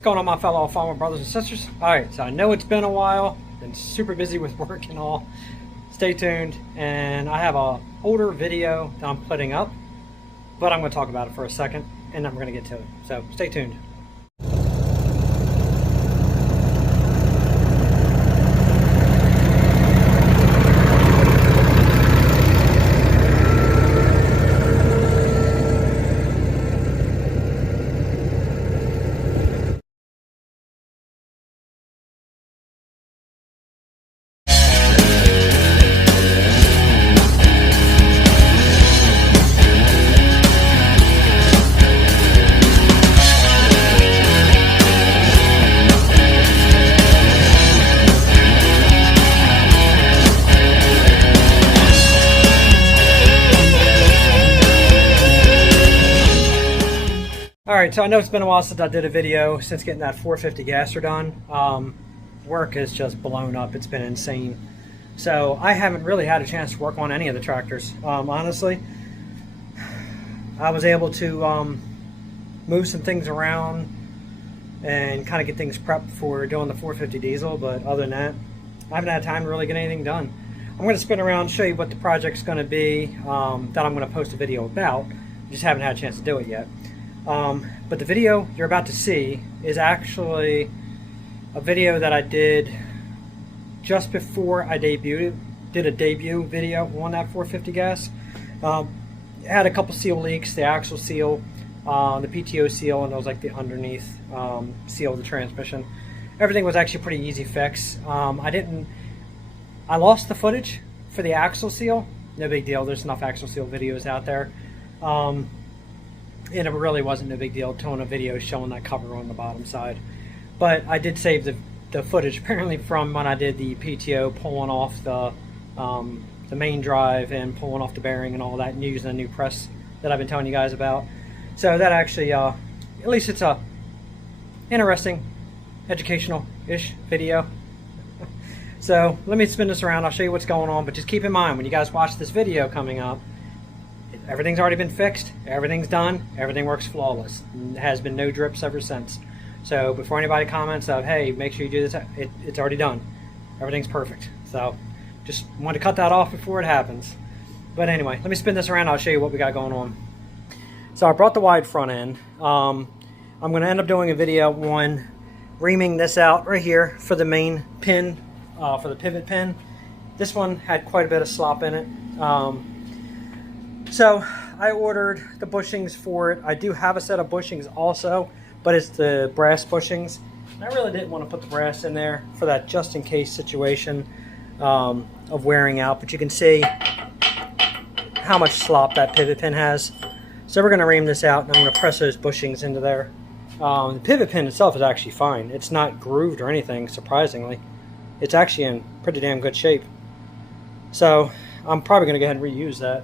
What's going on, my fellow Farmall brothers and sisters? Alright, so I know it's been a while, been super busy with work and all. Stay tuned, and I have a older video that I'm putting up, but I'm going to talk about it for a second, and then we're going to get to it. So stay tuned. Alright, so I know it's been a while since I did a video since getting that 450 gasser done. Work has just blown up. It's been insane. So I haven't really had a chance to work on any of the tractors. Honestly, I was able to move some things around and kind of get things prepped for doing the 450 diesel, but other than that, I haven't had time to really get anything done. I'm going to spin around and show you what the project's going to be that I'm going to post a video about. I just haven't had a chance to do it yet. But the video you're about to see is actually a video that I did just before I did a debut video on that 450 gas. It had a couple seal leaks, the axle seal, the PTO seal, and it was like the underneath seal of the transmission. Everything was actually pretty easy fix. I lost the footage for the axle seal. No big deal, there's enough axle seal videos out there. And it really wasn't no big deal towing a video showing that cover on the bottom side. But I did save the footage apparently from when I did the PTO, pulling off the main drive and pulling off the bearing and all that, and using a new press that I've been telling you guys about. So that actually, at least it's a interesting, educational-ish video. So let me spin this around, I'll show you what's going on, but just keep in mind when you guys watch this video coming up, everything's already been fixed, everything's done, everything works flawless. There has been no drips ever since. So before anybody comments of, hey, make sure you do this, it's already done. Everything's perfect. So just want to cut that off before it happens. But anyway, let me spin this around, I'll show you what we got going on. So I brought the wide front end. I'm going to end up doing a video on reaming this out right here for the main pin, for the pivot pin. This one had quite a bit of slop in it. So I ordered the bushings for it. I do have a set of bushings also, but it's the brass bushings. And I really didn't want to put the brass in there for that just in case situation of wearing out, but you can see how much slop that pivot pin has. So we're going to ream this out, and I'm going to press those bushings into there. The pivot pin itself is actually fine. It's not grooved or anything, surprisingly. It's actually in pretty damn good shape. So I'm probably going to go ahead and reuse that.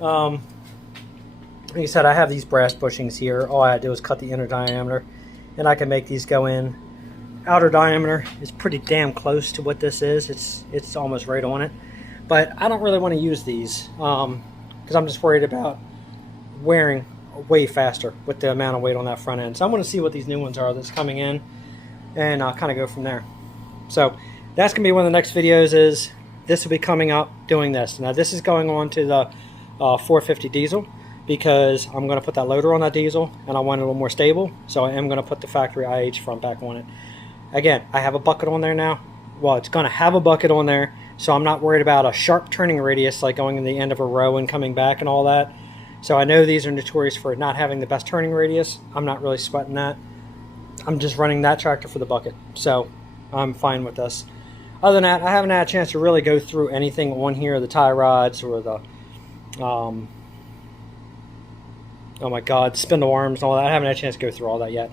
Like I said, I have these brass bushings here. All I had to do was cut the inner diameter, and I can make these go in. Outer diameter is pretty damn close to what this is. It's almost right on it. But I don't really want to use these because I'm just worried about wearing way faster with the amount of weight on that front end. So I'm going to see what these new ones are that's coming in, and I'll kind of go from there. So that's going to be one of the next videos. Is this will be coming up doing this. Now this is going on to the 450 diesel, because I'm going to put that loader on that diesel and I want it a little more stable, so I am going to put the factory IH front back on it. Again, I have a bucket on there now. Well, it's going to have a bucket on there, so I'm not worried about a sharp turning radius like going in the end of a row and coming back and all that. So I know these are notorious for not having the best turning radius. I'm not really sweating that. I'm just running that tractor for the bucket, so I'm fine with this. Other than that, I haven't had a chance to really go through anything on here, the tie rods or the oh my god, spindle arms and all that. I haven't had a chance to go through all that yet,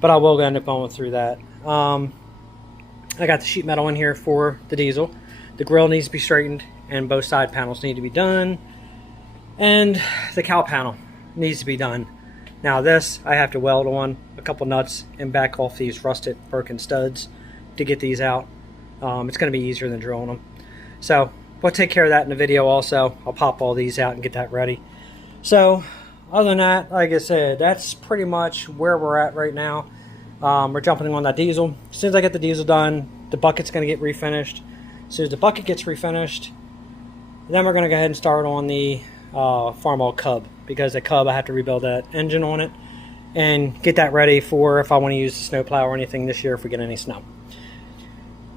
but I will end up going through that. I got the sheet metal in here for the diesel. The grill needs to be straightened, and both side panels need to be done, and the cow panel needs to be done. Now this, I have to weld on a couple nuts and back off these rusted broken studs to get these out. It's going to be easier than drilling them. So we'll take care of that in the video also. I'll pop all these out and get that ready. So other than that, like I said, that's pretty much where we're at right now. We're jumping on that diesel. As soon as I get the diesel done, the bucket's going to get refinished. As soon as the bucket gets refinished, then we're going to go ahead and start on the Farmall Cub, because the Cub, I have to rebuild that engine on it and get that ready for if I want to use the snow plow or anything this year if we get any snow.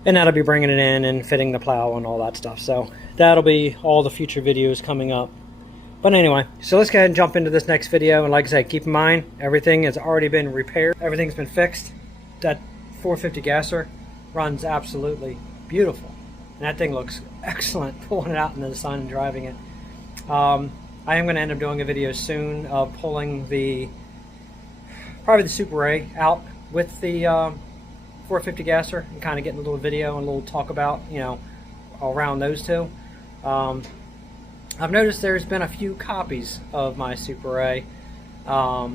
And that'll be bringing it in and fitting the plow and all that stuff. So that'll be all the future videos coming up. But anyway, so let's go ahead and jump into this next video. And like I said, keep in mind, everything has already been repaired. Everything's been fixed. That 450 gasser runs absolutely beautiful. And that thing looks excellent pulling it out into the sun and driving it. I am going to end up doing a video soon of pulling probably the Super Ray out with the 450 gasser and kind of getting a little video and a little talk about, you know, around those two. I've noticed there's been a few copies of my Super Ray. A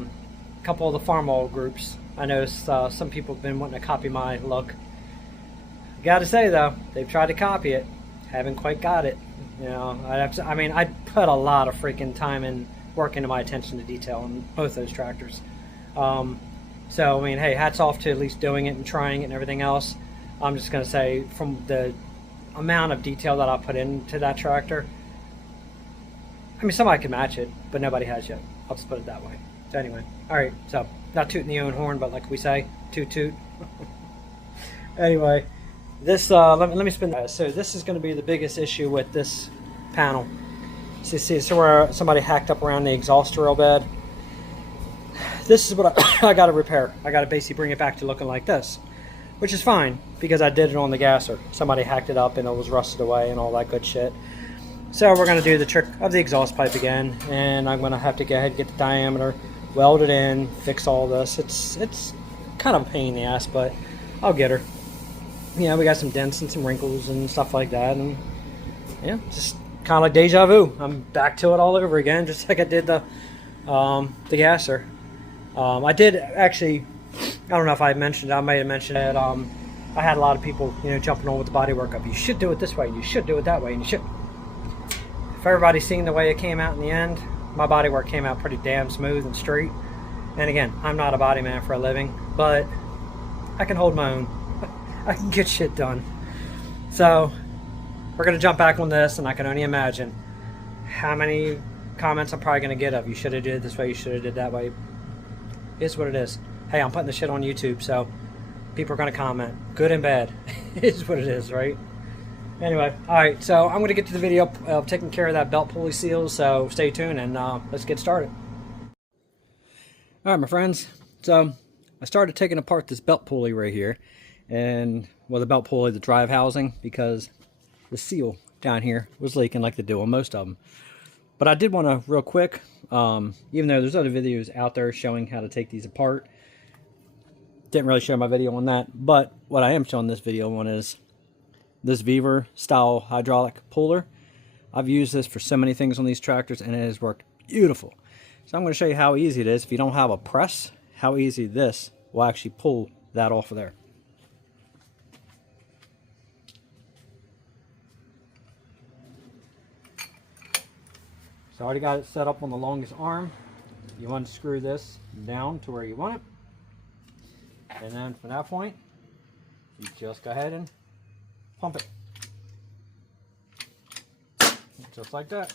couple of the Farmall groups. I noticed some people have been wanting to copy my look. Gotta say though, they've tried to copy it. Haven't quite got it. You know, I put a lot of freaking time and work into my attention to detail on both those tractors. So I mean, hey, hats off to at least doing it and trying it and everything else. I'm just gonna say, from the amount of detail that I put into that tractor, I mean, somebody could match it, but nobody has yet. I'll just put it that way. So anyway, all right. So not tooting the own horn, but like we say, toot toot. Anyway, this let me spin. So this is going to be the biggest issue with this panel. See, so where somebody hacked up around the exhaust real bad. This is what I got to repair. I got to basically bring it back to looking like this, which is fine because I did it on the gasser. Somebody hacked it up and it was rusted away and all that good shit. So we're going to do the trick of the exhaust pipe again, and I'm going to have to go ahead and get the diameter, weld it in, fix all this. It's kind of a pain in the ass, but I'll get her. Yeah, we got some dents and some wrinkles and stuff like that, and yeah, just kind of like deja vu. I'm back to it all over again, just like I did the gasser. I did actually, I don't know if I mentioned it, I may have mentioned it, I had a lot of people, you know, jumping on with the body workup. You should do it this way, you should do it that way, and you should. If everybody's seen the way it came out in the end, my body work came out pretty damn smooth and straight. And again, I'm not a body man for a living, but I can hold my own. I can get shit done. So we're gonna jump back on this, and I can only imagine how many comments I'm probably gonna get of, you should have did it this way, you should have did that way. It's what it is. Hey, I'm putting the shit on YouTube, so people are gonna comment, good and bad. It's what it is, right? Anyway, alright, so I'm going to get to the video of taking care of that belt pulley seal, so stay tuned and let's get started. Alright, my friends, so I started taking apart this belt pulley right here, and, well, the belt pulley, the drive housing, because the seal down here was leaking like they do on most of them. But I did want to, real quick, even though there's other videos out there showing how to take these apart, didn't really share my video on that, but what I am showing this video on is this Weaver style hydraulic puller. I've used this for so many things on these tractors, and it has worked beautiful. So I'm going to show you how easy it is, if you don't have a press, how easy this will actually pull that off of there. So I already got it set up on the longest arm. You want to screw this down to where you want it, and then from that point you just go ahead and pump it. Just like that.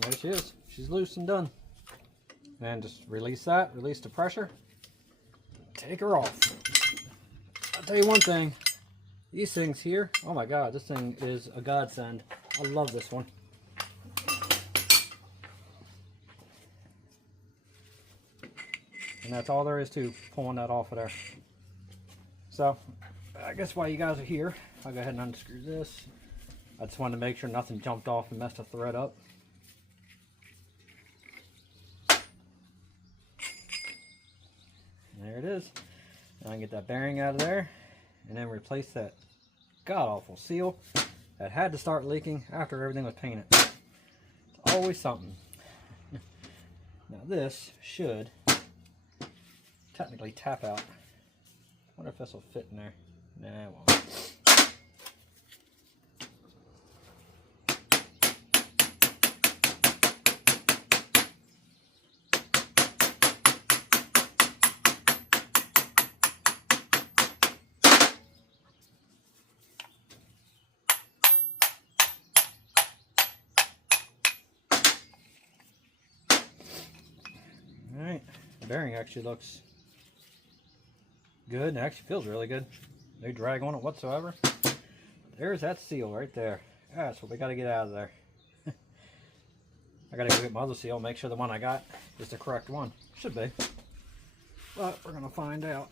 There she is. She's loose and done. And just release that, release the pressure, take her off. I'll tell you one thing, these things here, oh my god, this thing is a godsend. I love this one. And that's all there is to pulling that off of there. So, I guess while you guys are here, I'll go ahead and unscrew this. I just wanted to make sure nothing jumped off and messed the thread up. And there it is. Now I can get that bearing out of there, and then replace that god-awful seal that had to start leaking after everything was painted. It's always something. Now this should technically tap out. I wonder if this will fit in there. Nah, it won't. bearing actually looks good, and it actually feels really good. No drag on it whatsoever. There's that seal right there. That's what we got to get out of there. I got to go get my other seal, make sure the one I got is the correct one. Should be. But we're going to find out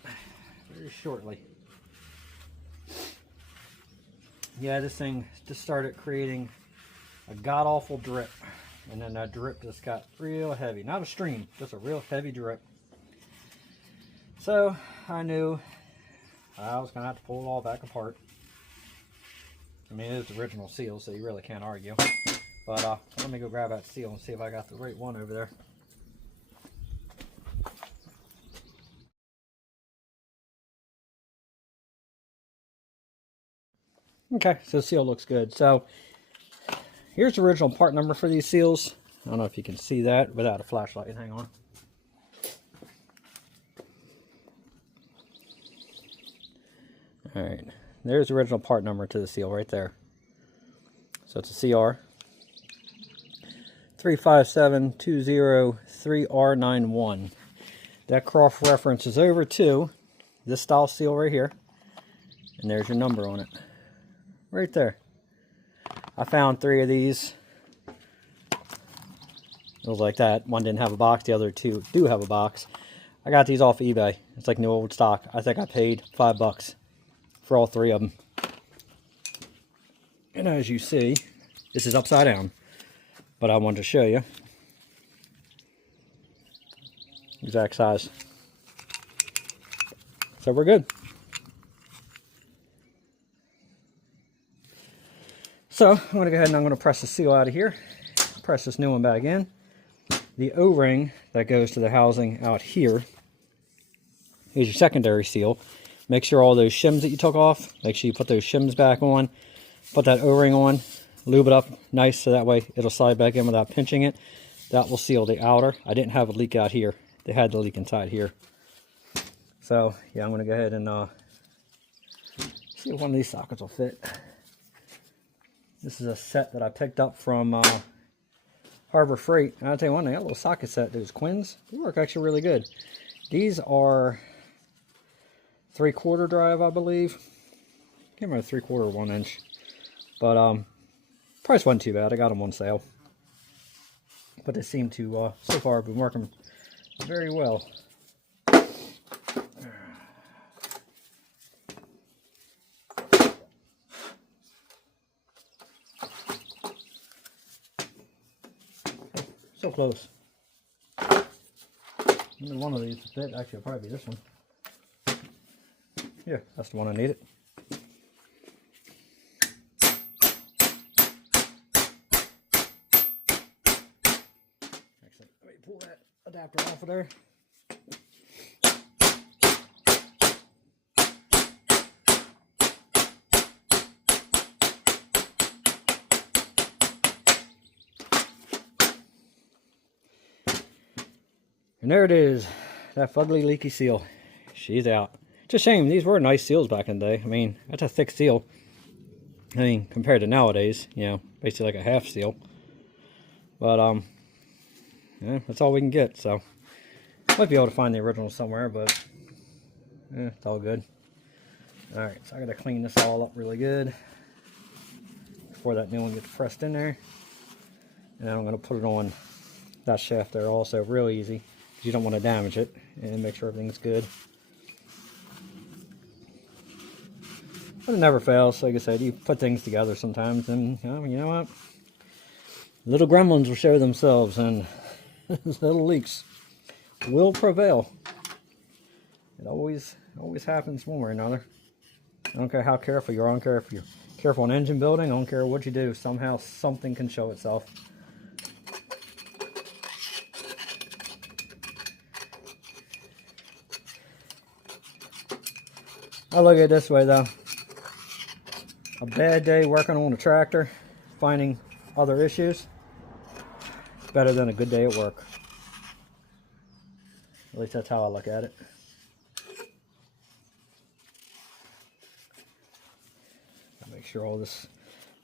very shortly. Yeah, this thing just started creating a god-awful drip. And then that drip just got real heavy. Not a stream, just a real heavy drip. So I knew I was going to have to pull it all back apart. I mean, it is the original seal, so you really can't argue. But let me go grab that seal and see if I got the right one over there. Okay, so the seal looks good. So here's the original part number for these seals. I don't know if you can see that without a flashlight. Hang on. Alright, there's the original part number to the seal right there. So it's a CR 357203R91. That cross references over to this style seal right here. And there's your number on it. Right there. I found 3 of these. It was like that. One didn't have a box, the other 2 do have a box. I got these off eBay. It's like new old stock. I think I paid $5 for all 3 of them. And as you see, this is upside down. But I wanted to show you. Exact size. So we're good. So I'm going to go ahead and I'm going to press the seal out of here. Press this new one back in. The O-ring that goes to the housing out here is your secondary seal. Make sure all those shims that you took off, make sure you put those shims back on. Put that O-ring on. Lube it up nice so that way it'll slide back in without pinching it. That will seal the outer. I didn't have a leak out here. They had the leak inside here. So yeah, I'm going to go ahead and see if one of these sockets will fit. This is a set that I picked up from Harbor Freight. And I'll tell you one thing, that little socket set, those Quins, they work actually really good. These are 3/4 drive, I believe. Can't remember 3/4 or 1 inch. But price wasn't too bad. I got them on sale. But they seem to, so far, have been working very well. So close. One of these to fit. Actually, it'll probably be this one. Yeah, that's the one I needed. Actually, let me pull that adapter off of there. And there it is, that fugly leaky seal. She's out. It's a shame, these were nice seals back in the day. I mean, that's a thick seal. I mean, compared to nowadays, you know, basically like a half seal. But, yeah, that's all we can get, so. Might be able to find the original somewhere, but, it's all good. Alright, so I gotta clean this all up really good before that new one gets pressed in there. And then I'm gonna put it on that shaft there also, real easy. You don't want to damage it, and make sure everything's good. But it never fails. Like I said, you put things together sometimes, and you know what? Little gremlins will show themselves, and little leaks will prevail. It always happens one way or another. I don't care how careful you are. I don't care if you're careful on engine building. I don't care what you do. Somehow something can show itself. I look at it this way though. A bad day working on a tractor, finding other issues, it's better than a good day at work. At least that's how I look at it. Make sure all this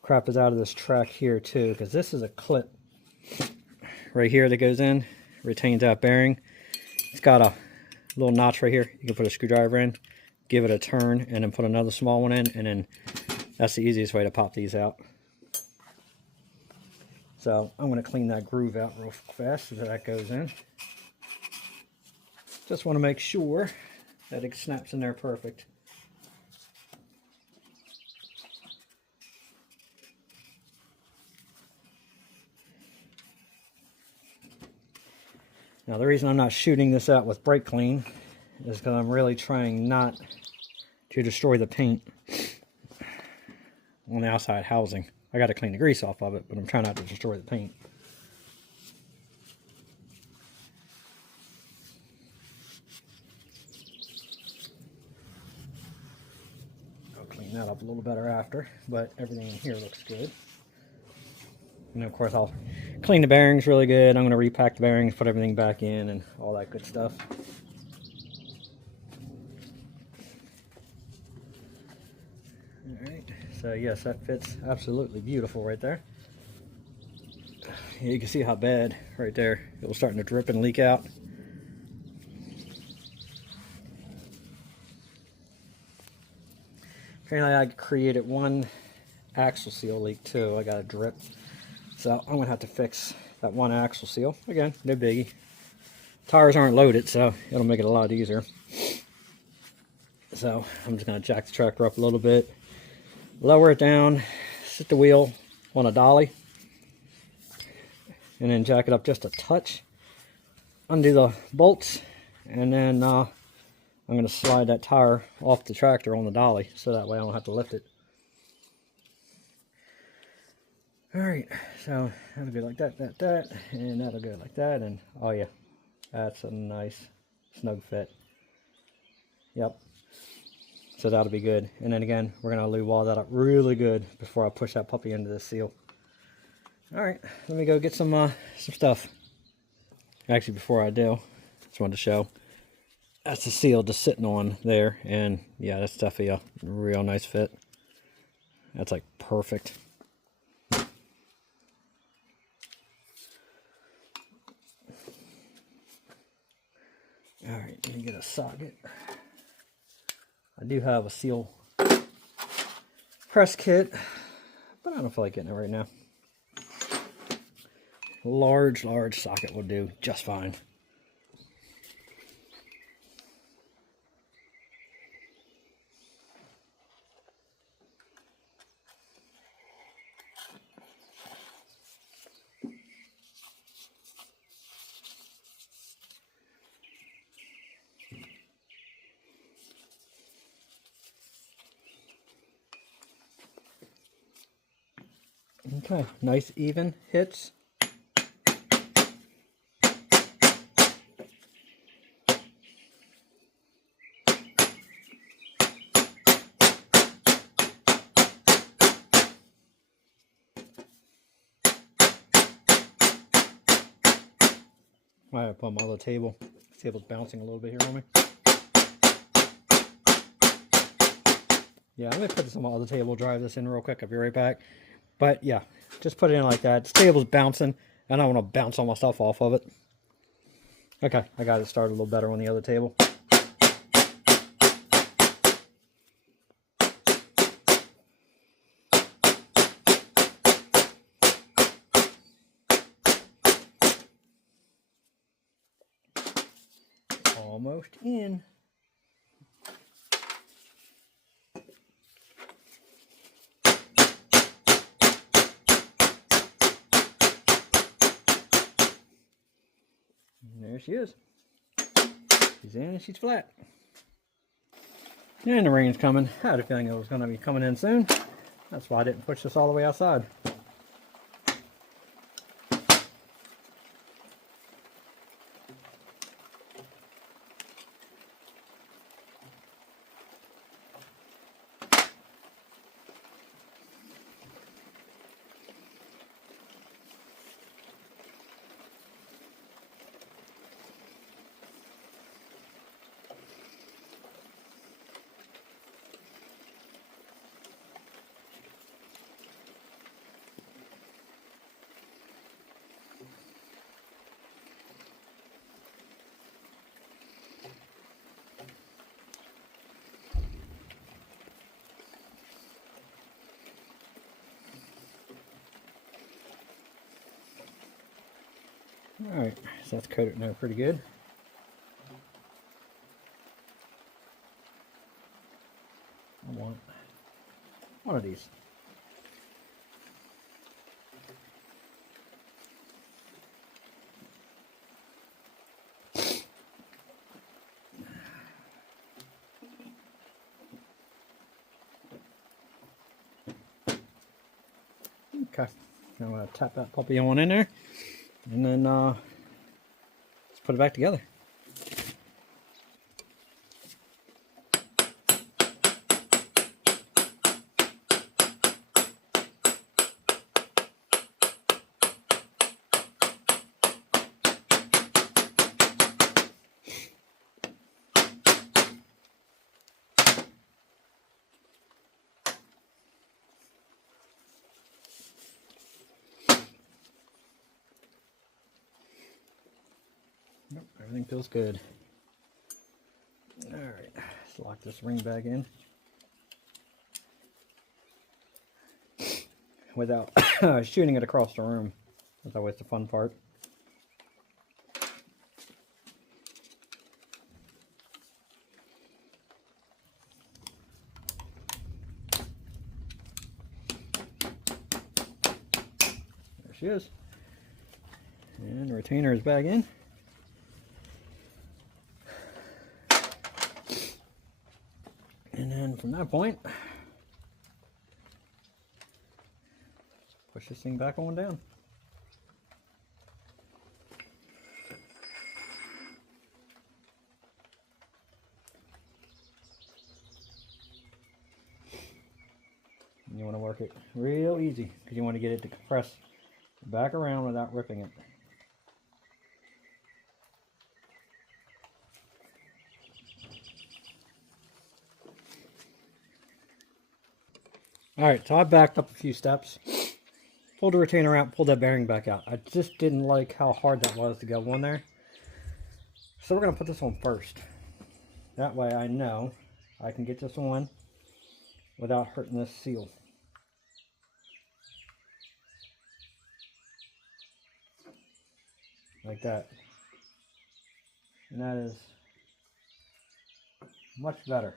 crap is out of this track here too, because this is a clip right here that goes in, retains that bearing. It's got a little notch right here. You can put a screwdriver in, give it a turn, and then put another small one in, and then that's the easiest way to pop these out. So I'm going to clean that groove out real fast so that goes in. Just want to make sure that it snaps in there perfect. Now the reason I'm not shooting this out with brake clean is because I'm really trying not to destroy the paint on the outside housing. I got to clean the grease off of it, but I'm trying not to destroy the paint. I'll clean that up a little better after, but everything in here looks good. And of course I'll clean the bearings really good. I'm going to repack the bearings, put everything back in and all that good stuff. Alright, so yes, that fits absolutely beautiful right there. You can see how bad right there. It was starting to drip and leak out. Apparently I created one axle seal leak too. I got a drip. So I'm going to have to fix that one axle seal. Again, no biggie. Tires aren't loaded, so it'll make it a lot easier. So I'm just going to jack the tractor up a little bit, lower it down, sit the wheel on a dolly, and then jack it up just a touch, undo the bolts, and then I'm going to slide that tire off the tractor on the dolly so that way I don't have to lift it. Alright, so that'll go like that, and that'll go like that, and oh yeah, that's a nice snug fit. Yep, so that'll be good. And then again, we're going to lube all that up really good before I push that puppy into the seal. Alright, let me go get some stuff. Actually, before I do, just wanted to show. That's the seal just sitting on there, and yeah, that's definitely a real nice fit. That's like perfect. Alright, let me get a socket. I do have a seal press kit, but I don't feel like getting it right now. Large socket will do just fine. Okay, nice even hits. I have to put my other table. The table's bouncing a little bit here on me. Yeah, I'm going to put this on my other table, drive this in real quick. I'll be right back. But yeah, just put it in like that. This table's bouncing, and I don't want to bounce all my stuff off of it. Okay, I got it started a little better on the other table. Almost in. There she is. She's in and she's flat. And the rain's coming. I had a feeling it was going to be coming in soon. That's why I didn't push this all the way outside. Alright, so that's coated now pretty good. I want one of these. Okay, now I'm going to tap that puppy on in there, and then let's put it back together. Nope, everything feels good. Alright, let's lock this ring back in without shooting it across the room. That's always the fun part. There she is. And the retainer is back in. And then from that point, push this thing back on down. And you want to work it real easy because you want to get it to compress back around without ripping it. Alright, so I backed up a few steps, pulled the retainer out, pulled that bearing back out. I just didn't like how hard that was to go on there. So we're going to put this on first. That way I know I can get this on without hurting this seal. Like that. And that is much better.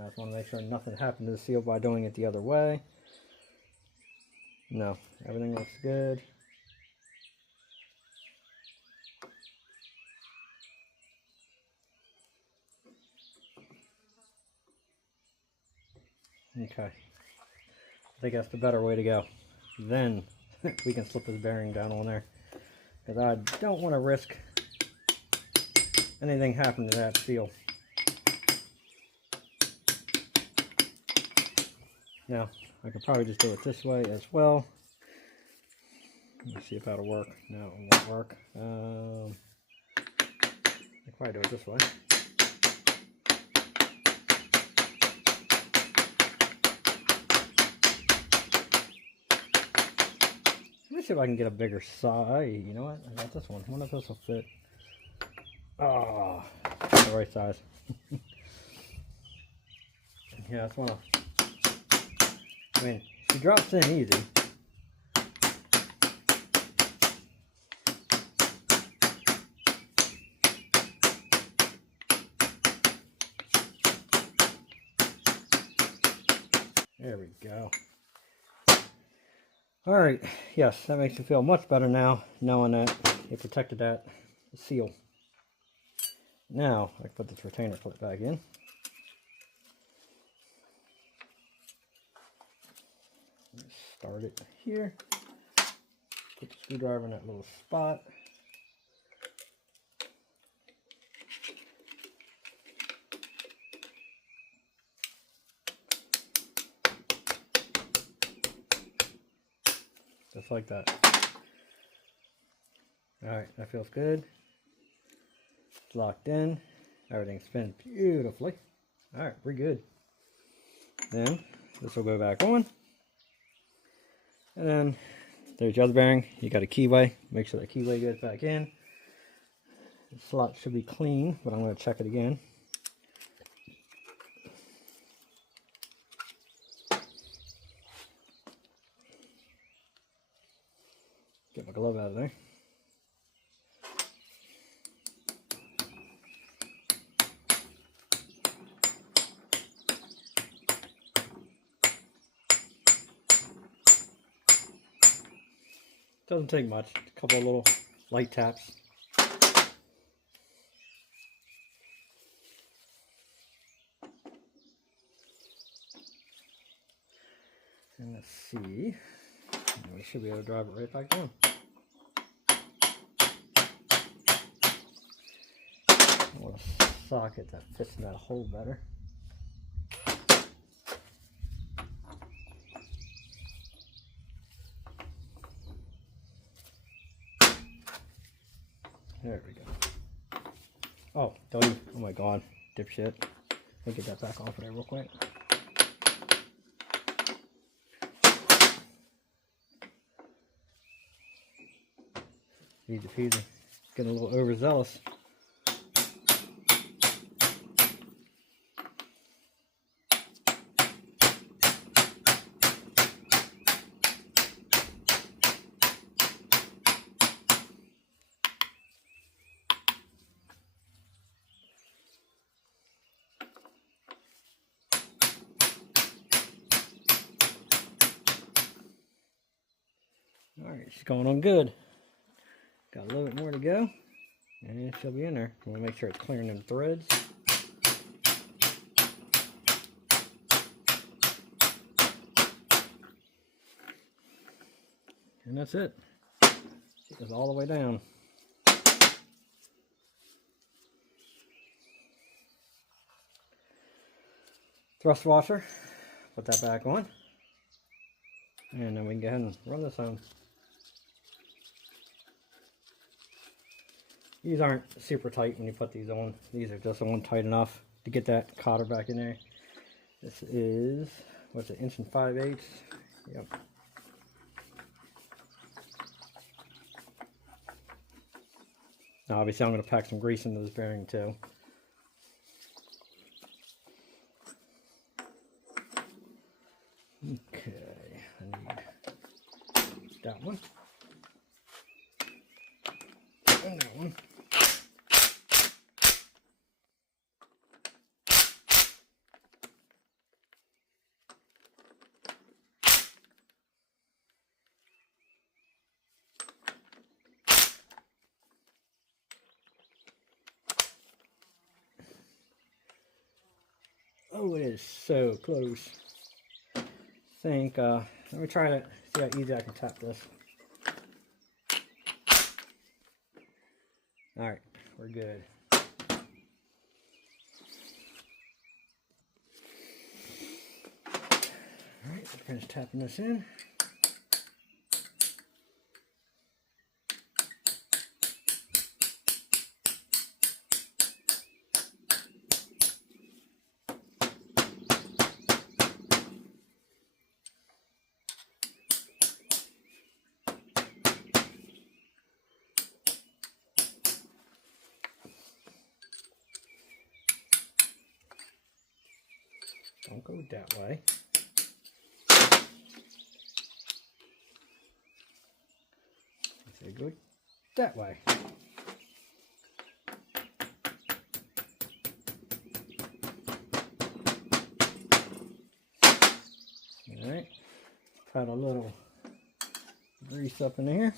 I just want to make sure nothing happened to the seal by doing it the other way. No, everything looks good. Okay. I think that's the better way to go. Then we can slip this bearing down on there. Because I don't want to risk anything happening to that seal. Now, I could probably just do it this way as well. Let me see if that'll work. No, it won't work. I could probably do it this way. Let me see if I can get a bigger size. You know what? I got this one. I wonder if this will fit. Oh, the right size. Yeah, that's one of. I mean, she drops in easy. There we go. Alright, yes, that makes me feel much better now, knowing that it protected that seal. Now, I can put this retainer clip back in. Start it here. Put the screwdriver in that little spot. Just like that. Alright, that feels good. It's locked in. Everything spins beautifully. Alright, we're good. Then, this will go back on. And then, there's your other bearing. You got a keyway. Make sure that keyway goes back in. The slot should be clean, but I'm going to check it again. Get my glove out of there. Doesn't take much. A couple of little light taps. And let's see. We should be able to drive it right back down. A little socket that fits in that hole better. There we go. Oh, don't even, oh my god, dipshit. Let me get that back off of there real quick. Easy peasy. Getting a little overzealous. Alright, she's going on good. Got a little bit more to go, and she'll be in there. I want to make sure it's clearing them threads. And that's it. It goes all the way down. Thrust washer, put that back on, and then we can go ahead and run this home. These aren't super tight when you put these on. These are just on tight enough to get that cotter back in there. This is, what's it, 1 5/8. Yep. Now obviously I'm going to pack some grease into this bearing too. Okay, I need that one. And that one. Oh, it is so close. I think, let me try to see how easy I can tap this. Alright, we're good. Alright, finish tapping this in. Don't go that way. So go that way. Alright, put a little grease up in there.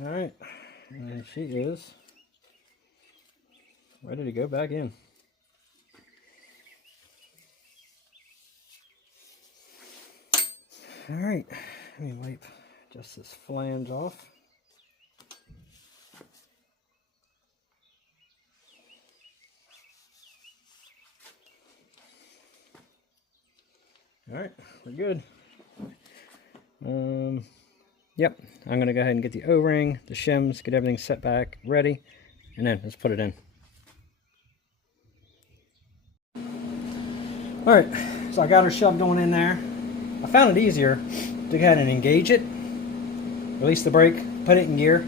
Alright, and she is ready to go back in. All right, let me wipe just this flange off. All right, we're good. Yep, I'm gonna go ahead and get the O-ring, the shims, get everything set back, ready, and then let's put it in. All right, so I got her shoved on in there. I found it easier to go ahead and engage it, release the brake, put it in gear,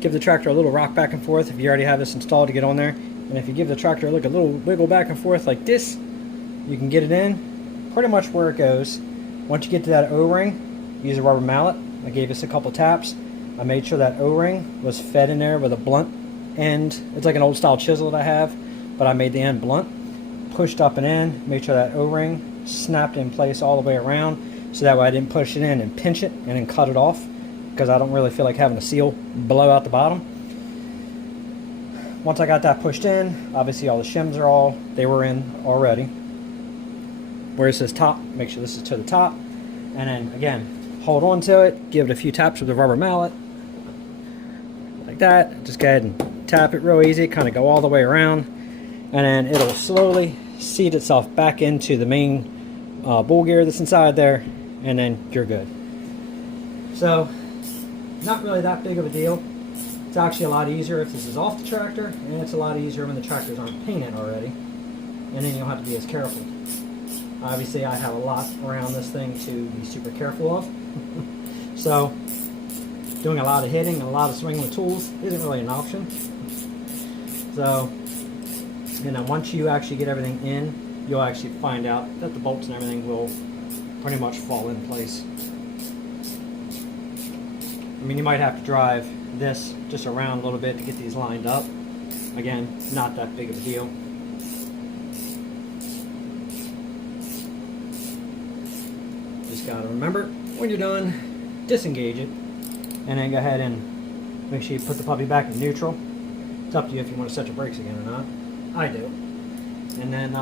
give the tractor a little rock back and forth if you already have this installed to get on there. And if you give the tractor a little wiggle back and forth like this, you can get it in pretty much where it goes. Once you get to that O-ring, use a rubber mallet. I gave this a couple taps. I made sure that O-ring was fed in there with a blunt end. It's like an old style chisel that I have, but I made the end blunt. Pushed up and in, made sure that O-ring snapped in place all the way around, so that way I didn't push it in and pinch it and then cut it off, because I don't really feel like having a seal blow out the bottom. Once I got that pushed in, obviously all the shims they were in already. Where it says top, make sure this is to the top, and then again, hold on to it, give it a few taps with the rubber mallet, like that. Just go ahead and tap it real easy, kind of go all the way around, and then it'll slowly seat itself back into the main bull gear that's inside there, and then you're good. So, not really that big of a deal. It's actually a lot easier if this is off the tractor, and it's a lot easier when the tractors aren't painted already, and then you don't have to be as careful. Obviously, I have a lot around this thing to be super careful of. So, doing a lot of hitting and a lot of swinging with tools isn't really an option. So, you know, once you actually get everything in, you'll actually find out that the bolts and everything will pretty much fall in place. I mean, you might have to drive this just around a little bit to get these lined up. Again, not that big of a deal. Just gotta remember, when you're done, disengage it, and then go ahead and make sure you put the puppy back in neutral. It's up to you if you want to set your brakes again or not. I do. And then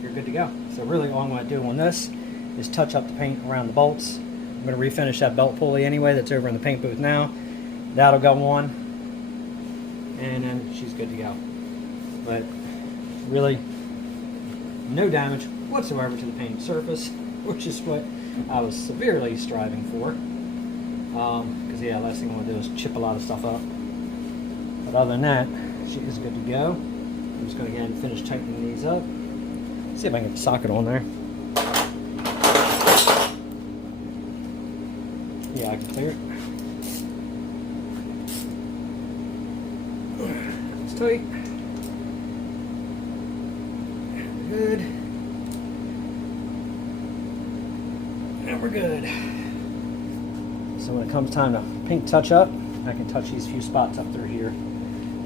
you're good to go. So really all I'm going to do on this is touch up the paint around the bolts. I'm going to refinish that belt pulley anyway that's over in the paint booth now. That'll go on, and then she's good to go. But really no damage whatsoever to the paint surface, which is what I was severely striving for. Because yeah, last thing I want to do is chip a lot of stuff up. But other than that, she is good to go. I'm just going to go ahead and finish tightening these up. See if I can get the socket on there. Yeah, I can clear it. It's tight. Good. And we're good. So when it comes time to paint touch up, I can touch these few spots up through here.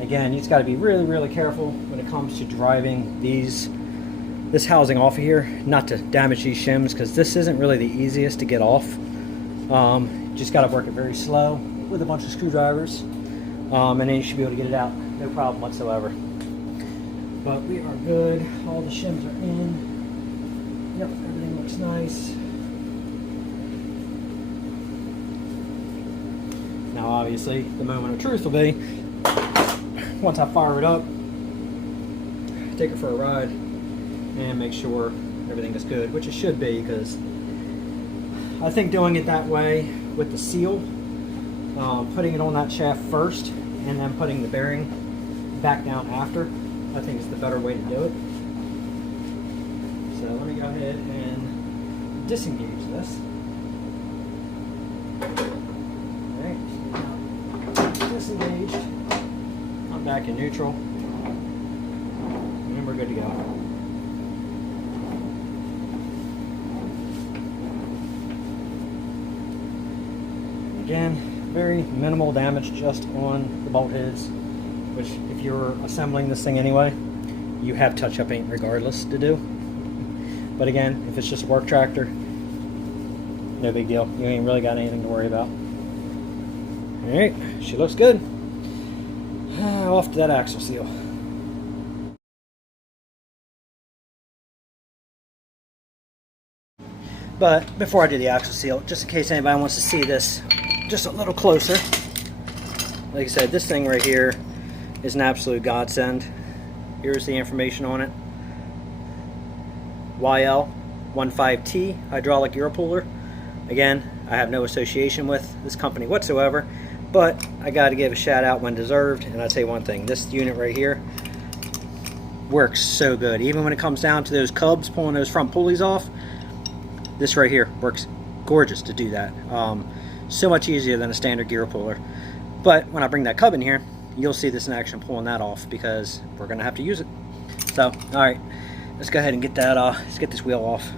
Again, you just got to be really, really careful when it comes to driving this housing off of here, not to damage these shims, because this isn't really the easiest to get off. Just got to work it very slow with a bunch of screwdrivers, and then you should be able to get it out, no problem whatsoever. But we are good. All the shims are in. Yep, everything looks nice. Now, obviously, the moment of truth will be once I fire it up, take it for a ride, and make sure everything is good, which it should be, because I think doing it that way with the seal, putting it on that shaft first, and then putting the bearing back down after, I think is the better way to do it. So let me go ahead and disengage this. Alright, disengaged. I'm back in neutral. And we're good to go. Again, very minimal damage just on the bolt heads, which if you're assembling this thing anyway, you have touch-up paint regardless to do. But again, if it's just a work tractor, no big deal. You ain't really got anything to worry about. Alright, she looks good. Off to that axle seal. But before I do the axle seal, just in case anybody wants to see this just a little closer, like I said, this thing right here is an absolute godsend. Here's the information on it. YL15T hydraulic gear puller. Again, I have no association with this company whatsoever, but I got to give a shout out when deserved. And I'll tell you one thing, this unit right here works so good. Even when it comes down to those cubs, pulling those front pulleys off, this right here works gorgeous to do that. So much easier than a standard gear puller. But when I bring that cub in here, you'll see this in action pulling that off, because we're gonna have to use it. So, all right, let's go ahead and get that. Let's get this wheel off.